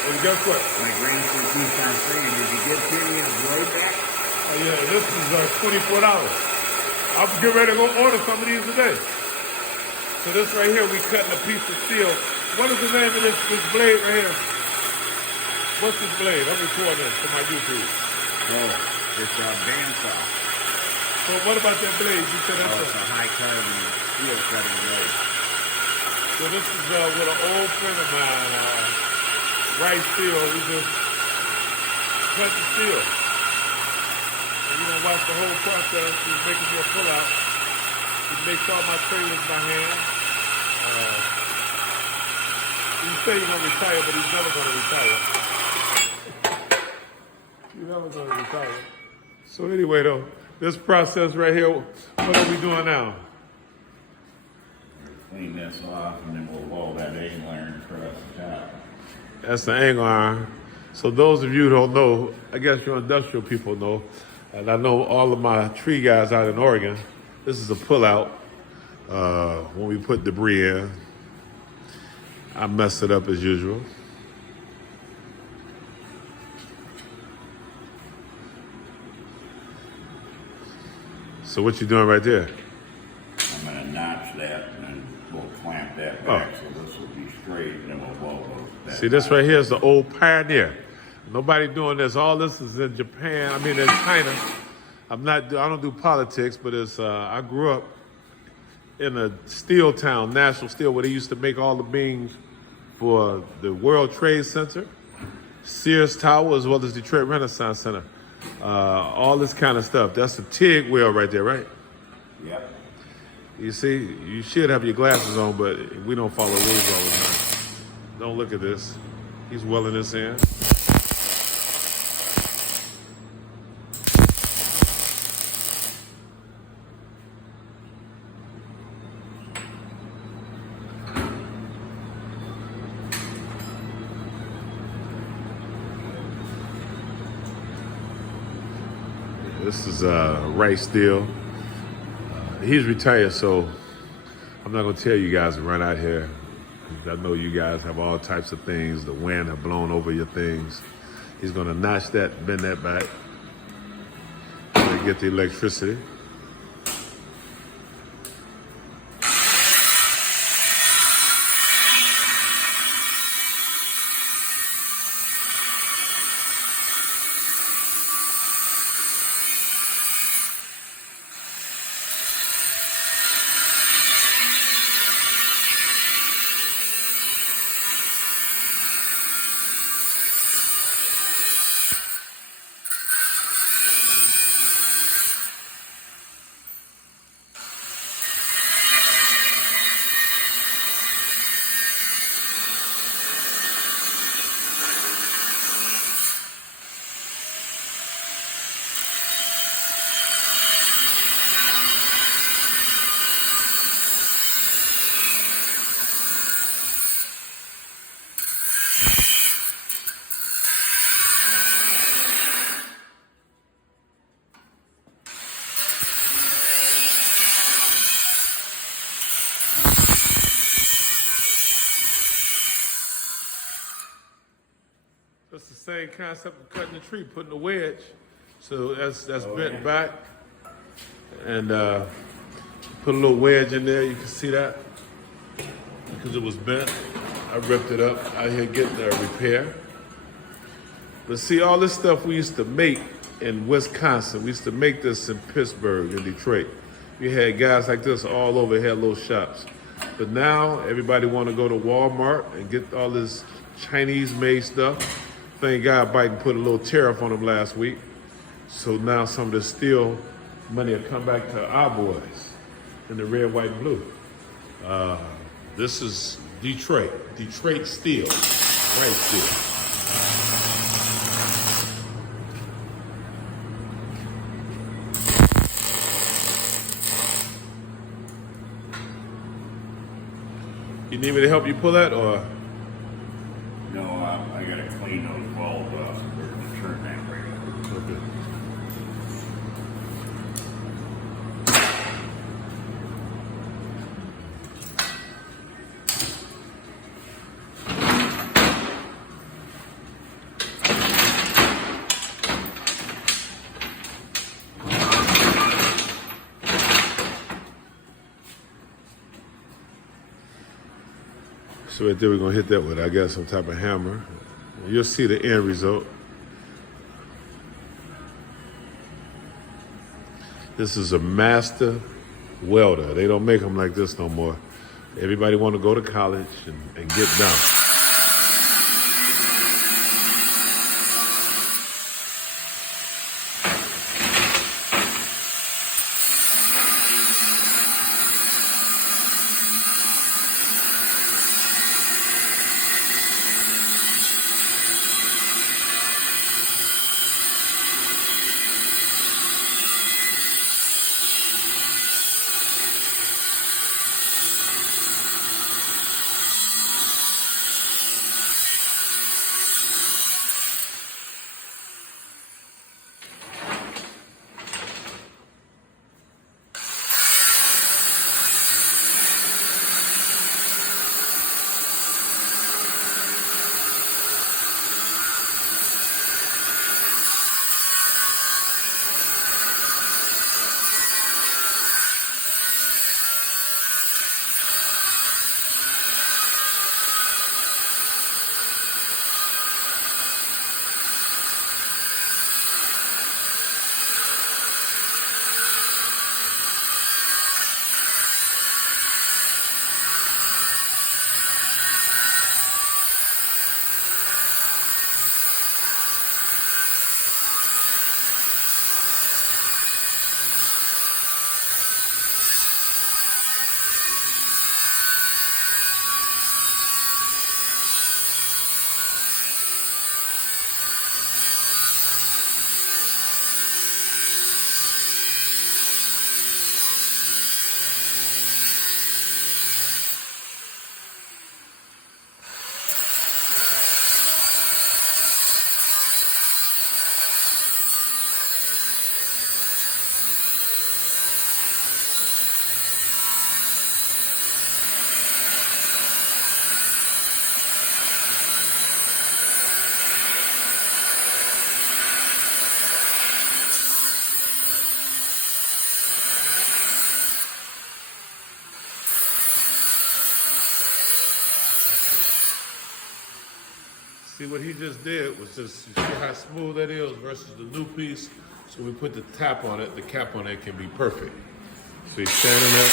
And guess what? My grandson keeps on saying, did you get Kenny a blade back? Oh yeah, this is $24. I'm getting ready to go order some of these today. So this right here, we cutting a piece of steel. What is the name of this blade right here? What's this blade? I'm recording this for my YouTube. Oh, it's a bandsaw. So what about that blade? You said that's it's a high carbon steel cutting blade. So this is with an old friend of mine, Rice Steel. We just cut the steel. And we're gonna watch the whole process. He's making me a pull-out. He makes all my trailers by hand. He say he's gonna retire, but he's never gonna retire. He's never gonna retire. So anyway, though, this process right here, what are we doing now? Clean this off, and then we'll roll that angle iron across the top. That's the angle iron. So those of you who don't know, I guess your industrial people know, and I know all of my tree guys out in Oregon, this is a pull-out. When we put debris in, I mess it up as usual. So what you doing right there? I'm gonna notch that, and then we'll clamp that back, so this will be straight, and then we'll roll those. See, this right here is the old Pioneer. Nobody doing this. All this is in Japan. I mean, in China. I don't do politics, but I grew up in a steel town, National Steel, where they used to make all the beams for the World Trade Center, Sears Tower, as well as Detroit Renaissance Center. All this kind of stuff. That's a TIG wheel right there, right? Yep. You see, you should have your glasses on, but we don't follow rules all the time. Don't look at this. He's welding this in. This is Rice Steel. He's retired, so I'm not gonna tell you guys to run out here. I know you guys have all types of things. The wind have blown over your things. He's gonna notch that, bend that back, and get the electricity. That's the same concept of cutting the tree, putting a wedge. So that's bent back. And put a little wedge in there, you can see that. Because it was bent, I ripped it up out here getting the repair. But see, all this stuff we used to make in Wisconsin, we used to make this in Pittsburgh and Detroit. We had guys like this all over, had little shops. But now everybody want to go to Walmart and get all this Chinese-made stuff. Thank God Biden put a little tariff on them last week. So now some of the steel money will come back to our boys in the red, white, and blue. This is Detroit Steel, Rice Steel. You need me to help you pull that, or? No, I gotta clean those balls off so we're gonna turn that right. Okay. So right there, we're gonna hit that with, I guess, some type of hammer. You'll see the end result. This is a master welder. They don't make them like this no more. Everybody want to go to college and get done. See what he just did was just, you see how smooth that is versus the new piece. So we put the tap on it, the cap on it can be perfect. So he's standing there.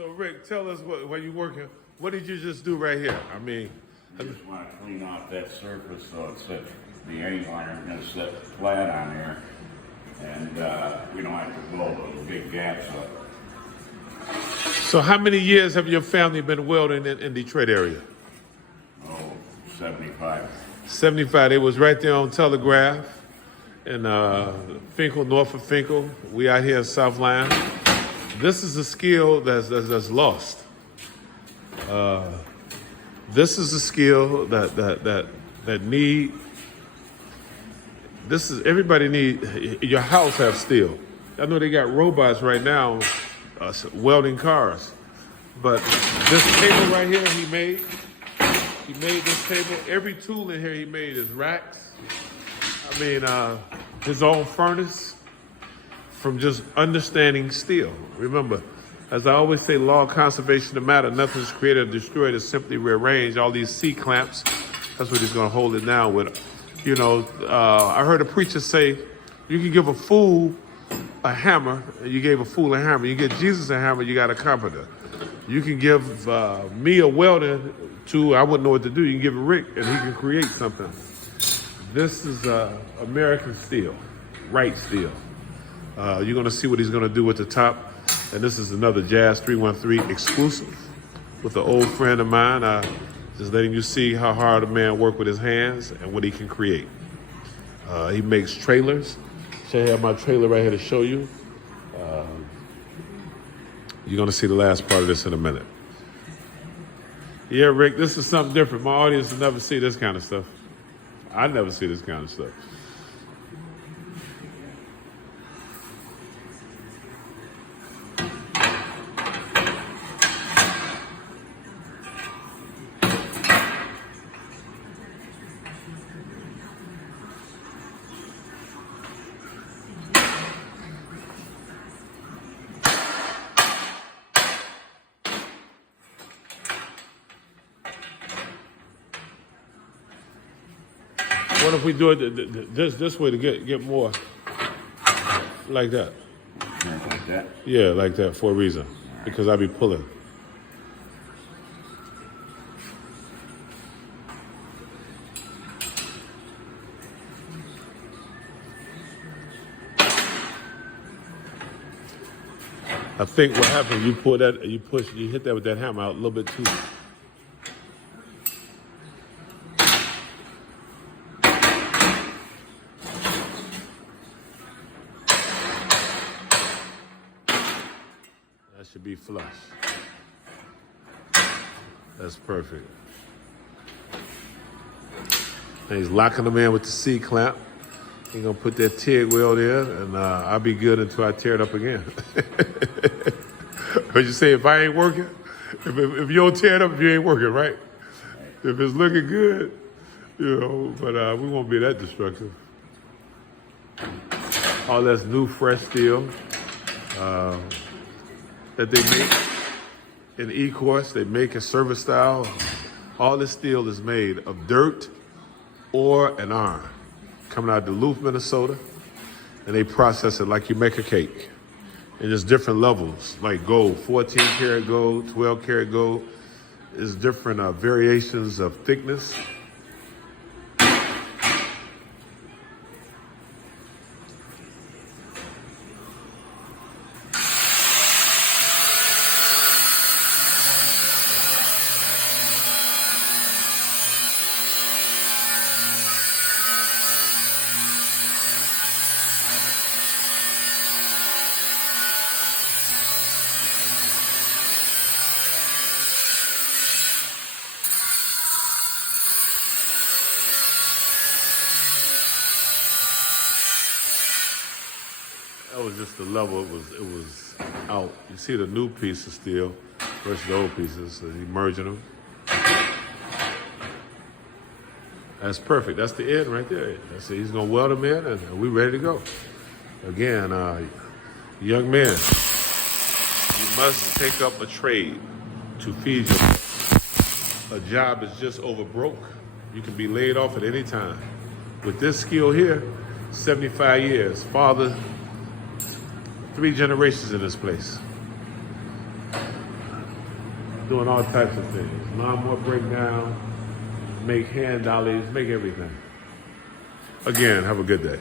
So Rick, tell us while you're working, what did you just do right here? I mean, I just want to clean off that surface so it sits, the angle iron is going to sit flat on there, and we don't have to blow those big gaps up. so how many years have your family been welding in Detroit area? Oh, 75. 75. It was right there on Telegraph. in Finkel, north of Finkel. We out here in Southland. This is a skill that's lost. This is a skill that need. This is everybody need. Your house have steel. I know they got robots right now welding cars, but this table right here he made. He made this table. Every tool in here he made is racks. I mean, his own furnace from just understanding steel. Remember, as I always say, law of conservation of matter, nothing is created or destroyed, it's simply rearranged. All these C-clamps, that's what he's gonna hold it down with. You know, I heard a preacher say, you can give a fool a hammer, and you gave a fool a hammer. You give Jesus a hammer, you got a carpenter. You can give me a welder to, I wouldn't know what to do. You can give Rick, and he can create something. This is American steel, right steel. You're gonna see what he's gonna do with the top. And this is another Jazz 313 exclusive with an old friend of mine. Just letting you see how hard a man works with his hands and what he can create. He makes trailers. I have my trailer right here to show you. You're gonna see the last part of this in a minute. Yeah, Rick, this is something different. My audience will never see this kind of stuff. I never see this kind of stuff. What if we do it this way to get more like that? Like that? Yeah, like that for a reason. Because I be pulling. I think what happens, you pull that, you push, you hit that with that hammer out a little bit too. That should be flush. That's perfect. And he's locking them in with the C-clamp. He's gonna put that TIG weld in, and I'll be good until I tear it up again. But you say, if I ain't working, if you don't tear it up, if you ain't working, right? If it's looking good, you know, but we won't be that destructive. All that's new, fresh steel that they make in E-course. They make a service style. All this steel is made of dirt, ore, and iron. Coming out of Duluth, Minnesota, and they process it like you make a cake. And there's different levels, like gold, 14 karat gold, 12 karat gold. There's different variations of thickness. That was just the level it was out. You see the new piece of steel versus the old pieces, so he's merging them. That's perfect. That's the end right there. That's it. He's gonna weld them in, and we're ready to go. Again, young men, you must take up a trade to feed yourself. A job is just over broke. You can be laid off at any time. With this skill here, 75 years, father, 3 generations in this place. Doing all types of things. Lawnmower breakdown, make hand dollies, make everything. Again, have a good day.